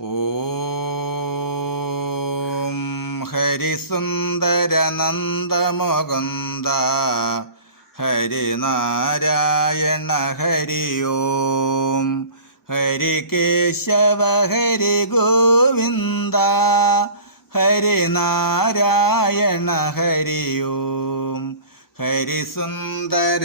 ഓം ഹരിസുന്ദര നന്ദമുകുന്ദ ഹരിനാരായണ ഹരി ഓം ഹരികേശവ ഹരി ഗോവിന്ദ ഹരിനാരായണ ഹരി ഓം ഹരിസുന്ദര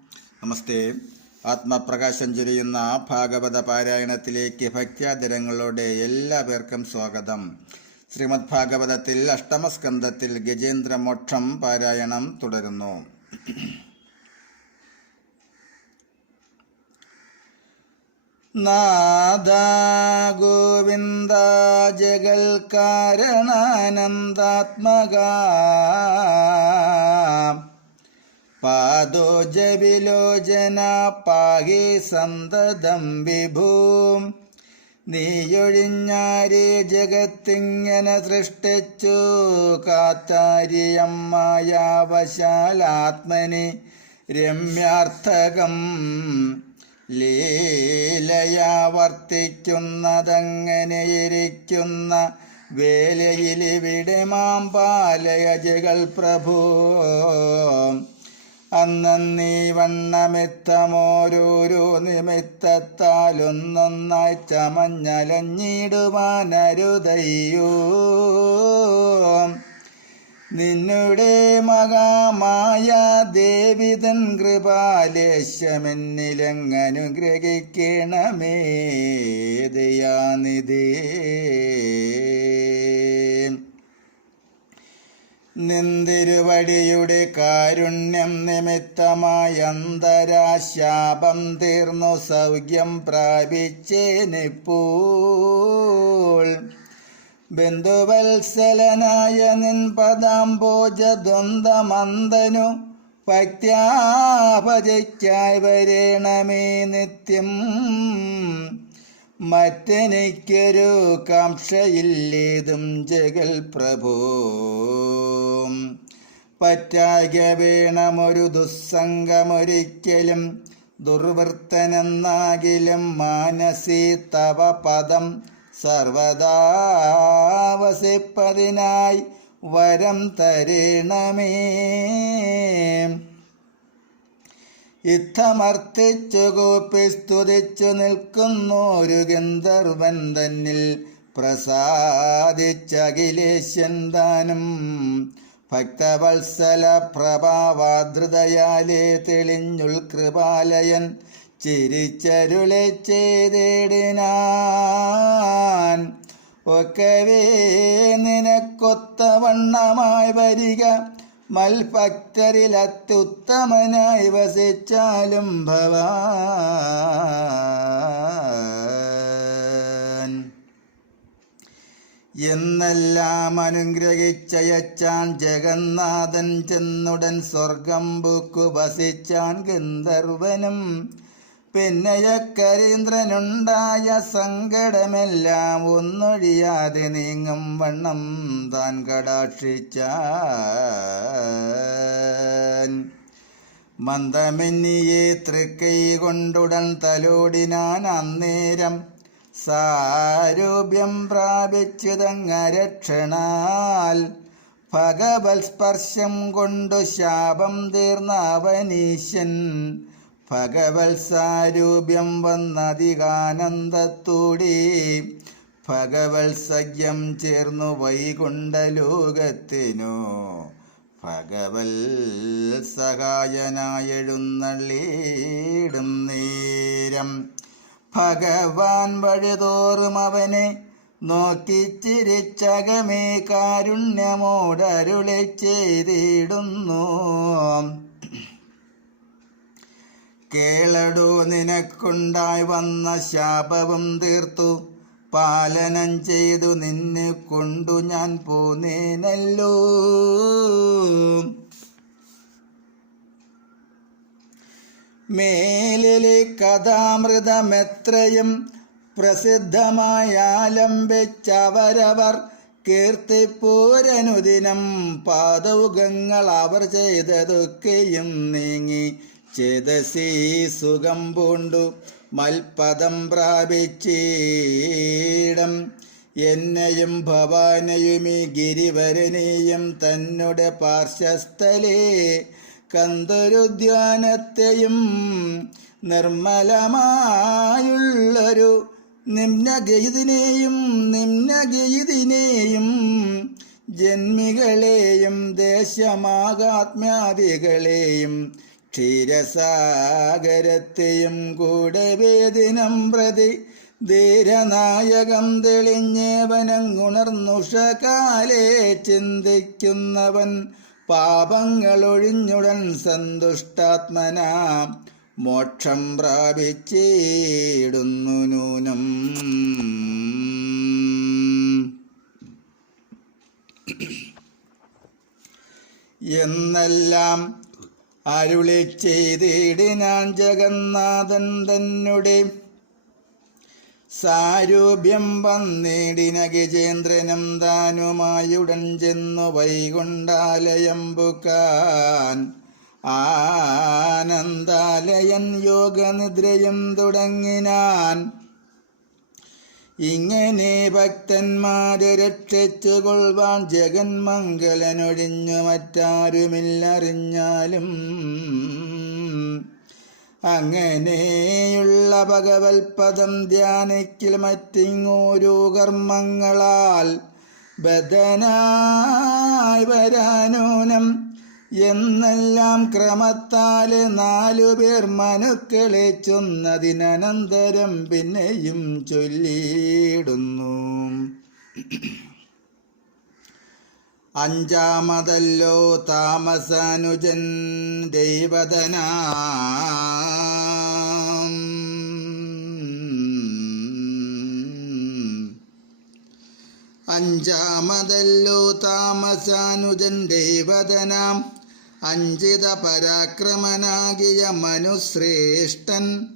നമസ്തേ. ആത്മപ്രകാശം ചൊരിയുന്ന ഭാഗവത പാരായണത്തിലേക്ക് ഭക്യാദരങ്ങളോടെ എല്ലാ പേർക്കും സ്വാഗതം. ശ്രീമദ് ഭാഗവതത്തിൽ അഷ്ടമസ്കന്ധത്തിൽ ഗജേന്ദ്രമോക്ഷം പാരായണം തുടരുന്നു. നാദ ഗോവിന്ദ ജഗൽ കാരണാനന്ദാത്മക പാദോജ പാകി സന്തതം വിഭൂം. നീയൊഴിഞ്ഞാരി ജഗത്തിങ്ങനെ സൃഷ്ടിച്ചു. കാത്താരിയമ്മായാവശാലാത്മനി രമ്യാർത്ഥകം ലീലയാ വർത്തിക്കുന്നതങ്ങനെയിരിക്കുന്ന വേലയിലിവിടെ മാം പാലയ ജഗൽ പ്രഭു. അന്നീ വണ്ണമിത്തമോരോരോ നിമിത്തത്താലൊന്നൊന്നായി ചമഞ്ഞലഞ്ഞിടുവാനരുതയ്യോ നിന്നുടെ മകാമായ ദേവിതൻ കൃപാലേശമെന്നിലങ്ങനുഗ്രഹിക്കണമേ ദയാനിധേ. നിന്തിരുവടിയുടെ കാരുണ്യം നിമിത്തമായ അന്തരാശാപം തീർന്നു സൗഖ്യം പ്രാപിച്ചേനിപ്പോൾ. ബന്ധുവത്സലനായ നിൻ പദാംബോജദ്വന്ദ്മന്ദനു ഭക്ത്യാഭജയ്ക്കായി വരേണമേ നിത്യം. മറ്റെനിക്കൊരു കാംക്ഷയില്ലേതും ജഗൽ പ്രഭോ. പറ്റാക വേണമൊരു ദുസ്സംഗമൊരിക്കലും ദുർവൃത്തനെന്നാകിലും മാനസി തവ പദം സർവദാവസിപ്പതിനായി വരം തരേണമേ. യുദ്ധമർത്തിച്ചു കൂപ്പി സ്തുതിച്ചു നിൽക്കുന്നൊരു ഗന്ധർവൻ തന്നിൽ. പ്രസാദിച്ചഖിലേശൻ ദാനം. ഭക്തവത്സല പ്രഭാവാദ്രതയാലേ തെളിഞ്ഞുൾ കൃപാലയൻ ചിരിച്ചരുളെ ചെയ്തിടിനാൻ. ഒക്കവേ നിനക്കൊത്തവണ്ണമായി വരിക. മൽഭക്തരിൽ അത്യുത്തമനായി വസിച്ചാലും ഭവാൻ. എന്നെല്ലാം അനുഗ്രഹിച്ചയച്ചാൻ ജഗന്നാഥൻ ചെന്നുടൻ സ്വർഗം ബുക്കു വസിച്ചാൻ ഗന്ധർവനും പിന്നെയക്കരീന്ദ്രനുണ്ടായ സങ്കടമെല്ലാം ഒന്നൊഴിയാതെ നീങ്ങും വണ്ണം താൻ കടാക്ഷിച്ച മന്ദമെന്നിയെ തൃക്കൈ കൊണ്ടുടൻ തലോടിനാൻ അന്നേരം സാരൂപ്യം പ്രാപിച്ചുതങ്ങരക്ഷണാൽ ഭഗവത് സ്പർശം കൊണ്ടു ശാപം തീർന്ന അവനീശൻ ഭഗവത് സാരൂപ്യം വന്നധികാനന്ദത്തോടെ ഭഗവത്സഖ്യം ചേർന്നു വൈകുണ്ഠലോകത്തിനു. ഭഗവൽ സഹായനായെഴുന്നള്ളിയിടും നേരം. ഭഗവാൻ വഴിതോറും അവനെ നോക്കി ചിരിച്ചകമേ കാരുണ്യമോടരുളി ചെയ്തിടുന്നു. കേളടോ നിനക്കുണ്ടായി വന്ന ശാപവും തീർത്തു. പാലനം ചെയ്തു നിന്നെ കൊണ്ടു ഞാൻ പോന്നേനല്ലോ. മേലിലെ കഥാമൃതമെത്രയും പ്രസിദ്ധമായാലംബിച്ചവരവർ കീർത്തിപ്പൂരനുദിനം പാദൗകങ്ങൾ അവർ ചെയ്തതൊക്കെയും നീങ്ങി. ചേതസീ സുഖം പൂണ്ടു മൽപദം പ്രാപിച്ചീടം. എന്നെയും ഈ ഗിരിവരനെയും തന്നെ പാർശ്വസ്ഥലേ കന്തൊരുദ്യാനത്തെയും നിർമ്മലമായുള്ളൊരു നിമ്നഗീതിനെയും നിമ്നഗീതിനെയും ജന്മികളെയും ദേശമാകാത്മ്യാദികളെയും ക്ഷീരസാഗരത്തെയും കൂടെ വേദിനം പ്രതി ധീരനായകം തെളിഞ്ഞേവനങ്ങുണർന്നുഷകാലേ ചിന്തിക്കുന്നവൻ പാപങ്ങളൊഴിഞ്ഞുടൻ സന്തുഷ്ടാത്മന മോക്ഷം പ്രാപിച്ചിടുന്നു നൂനം എന്നെല്ലാം അരുളി ചെയ്തിടിനാൻ ജഗന്നാഥൻ തന്നെ സാരൂപ്യം വന്നിടിന ഗജേന്ദ്രനും താനുമായുടൻ ചെന്നു വൈകുണ്ഠാലയം പുക്കാൻ ആനന്ദാലയൻ യോഗനിദ്രയും തുടങ്ങിനാൻ. ഇങ്ങനെ ഭക്തന്മാരെ രക്ഷിച്ചു കൊള്ളുവാൻ ജഗന്മംഗലനൊഴിഞ്ഞു മറ്റാരുമില്ലറിഞ്ഞാലും അങ്ങനെയുള്ള ഭഗവത്പദം ധ്യാനിക്കൽ മറ്റിങ്ങോരോ കർമ്മങ്ങളാൽ ബദനായി വരാനൂനം എന്നെല്ലാം ക്രമത്താൽ നാലു പേർ മനുക്കളെ ചൊന്നതിനനന്തരം പിന്നെയും ചൊല്ലിയിടുന്നു. അഞ്ചാമതല്ലോ താമസാനുജൻ ദൈവതനാ. അഞ്ചാമതല്ലോ താമസാനുജൻ ദൈവതനാം. അഞ്ചിത പരാക്രമനാകിയ മനുശ്രേഷ്ഠൻ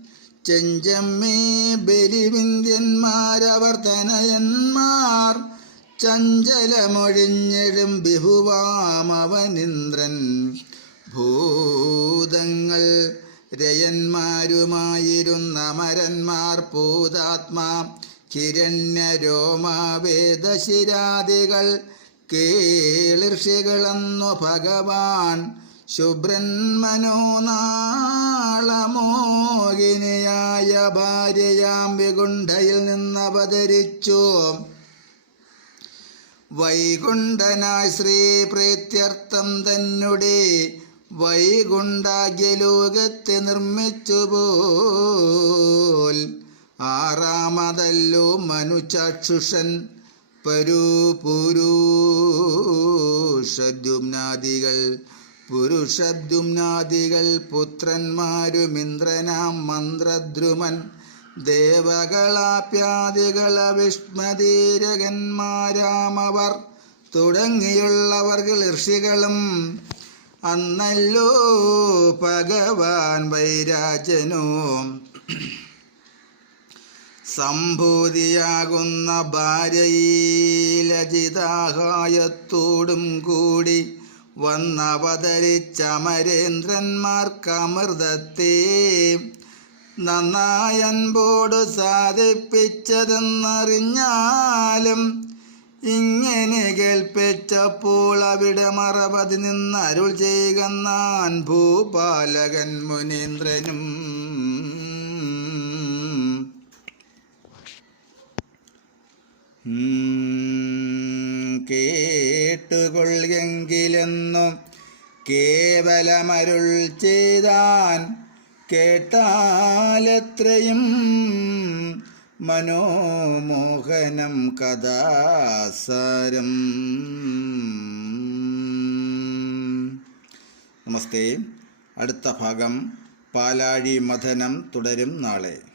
ചെഞ്ചമ്മേ ബലിവിന്ദ്യന്മാരവർത്തനയന്മാർ ചഞ്ചലമൊഴിഞ്ഞെഴും ബിഹുവാമവനിന്ദ്രൻ ഭൂതങ്ങൾ രയന്മാരുമായിരുന്ന മരന്മാർ പൂതാത്മാ ഹിരണ്യരോമാവേദശിരാദികൾ കേളിർഷികളെന്നു ഭഗവാൻ ശുഭ്രൻ മനോനാളമോഹിനിയായ ഭാര്യയാം വികുണ്ഠയിൽ നിന്നവതരിച്ചു. വൈകുണ്ഠനായി ശ്രീ പ്രീത്യർത്ഥം തന്നെ വൈകുണ്ഠാഗ്യലോകത്തെ നിർമ്മിച്ചു പോൽ. ആറാമതല്ലോ മനുചാക്ഷുഷൻ പരു പുരുഷദ്യുമ്നാദികൾ. പുരുഷദ്യുംനാദികൾ പുത്രന്മാരുമിന്ദ്രനാം മന്ത്രദ്രുമൻ. ദേവകളാപ്യാദികൾ വിഷ്മതീരകന്മാരാമവർ തുടങ്ങിയുള്ളവർക്ക് ഋഷികളും. അന്നല്ലോ ഭഗവാൻ വൈരാജനോ. സംഭൂതിയാകുന്ന ഭാര്യയിലജിതാഹായത്തോടും കൂടി വന്നവതരിച്ചമരേന്ദ്രന്മാർക്കമൃതത്തെ നന്നായൻപോട് സാധിപ്പിച്ചതെന്നറിഞ്ഞാലും ഇങ്ങനെ കേൾപ്പിച്ചപ്പോൾ അവിടെ മറപതി നിന്ന് അരുൾ ചെയ്യുന്നാൻ ഭൂപാലകൻ മുനീന്ദ്രനും. കേട്ടുകൊള്ളുകെങ്കിലെന്നും കേവലമരുൾ ചെയ്താൻ കേട്ടാലത്രയും മനോമോഹനം കഥാസാരം. നമസ്തേ. അടുത്ത ഭാഗം പാലാഴി മഥനം തുടരും നാളെ.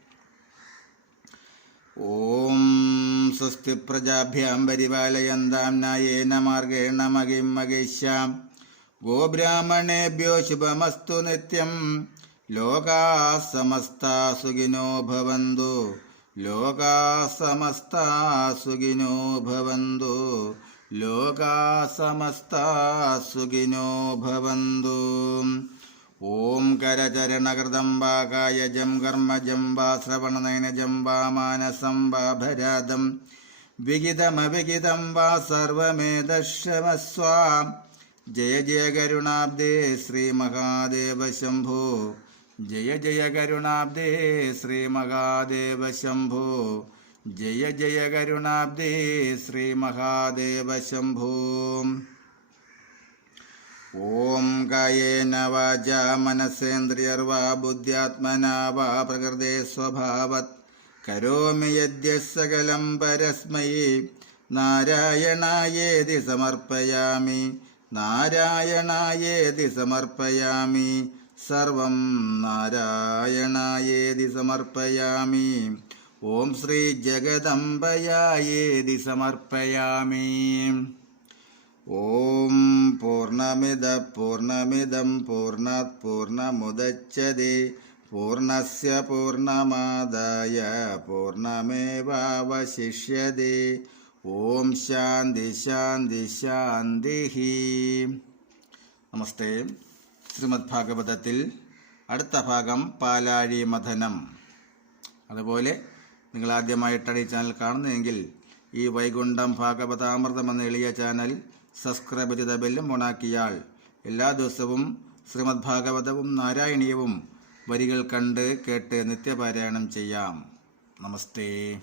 ഓം സ്വസ്തി പ്രജാഭ്യാം പരിപാലയന്താം ന്യായേന മാർഗേണ മഹിം മഹിഷ്യാം ഗോബ്രാഹ്മണേഭ്യോ ശുഭമസ്തു നിത്യം ലോകാ സമസ്താ സുഖിനോ ഭവന്തു ലോകാ സമസ്താ സുഖിനോ ഭവന്തു ലോകാ സമസ്താ സുഖിനോ ഭവന്തു ഓം കരചരണകൃതം ജം കർമ്മ കർമ്മജം വാ ശ്രവണനയനജം വാ മാനസം വാ ഭരാതം. വിഹിതമവിഹിതം വാ സർവമേതശ്രമസ്വ ജയ ജയ കരുണാബ്ദേ ശ്രീ മഹാദേവ ശംഭോ. ജയ ജയ കരുണാബ്ദേ ശ്രീ മഹാദേവ ശംഭോ. ജയ ജയ കരുണാബ്ദേ ശ്രീ മഹാദേവ ശംഭോ. ഓം കായേന വാച മനസേന്ദ്രിയർവാ ബുദ്ധ്യാത്മനാ വാ പ്രകൃതേ സ്വഭാവത്. കരോമി യദ്യ സകലം പരസ്മൈ. നാരായണായേതി സമർപ്പയാമി. നാരായണായേതി സമർപ്പയാമി. സർവം നാരായണായേതി സമർപ്പയാമി. ഓം ശ്രീ ജഗദംബയായേതി സമർപ്പയാമി. ഓം പൂർണമിത പൂർണമിതം പൂർണാത് പൂർണമുദച്യത്തെ പൂർണസ്യ പൂർണമാദായ പൂർണമേവാവശിഷ്യതി. ഓം ശാന്തി ശാന്തി ശാന്തി. നമസ്തേ. ശ്രീമദ് ഭാഗവതത്തിൽ അടുത്ത ഭാഗം പാലാഴി മഥനം. അതുപോലെ നിങ്ങൾ ആദ്യമായിട്ടാണ് ഈ ചാനൽ കാണുന്നതെങ്കിൽ ഈ വൈകുണ്ഠം ഭാഗവതാമൃതം എന്ന എളിയ ചാനൽ സബ്സ്ക്രൈബ് ചെയ്ത ബെല്ലും ഓണാക്കിയാൽ എല്ലാ ദിവസവും ശ്രീമദ് ഭാഗവതവും നാരായണീയവും വരികൾ കണ്ട് കേട്ട് നിത്യപാരായണം ചെയ്യാം. നമസ്തേ.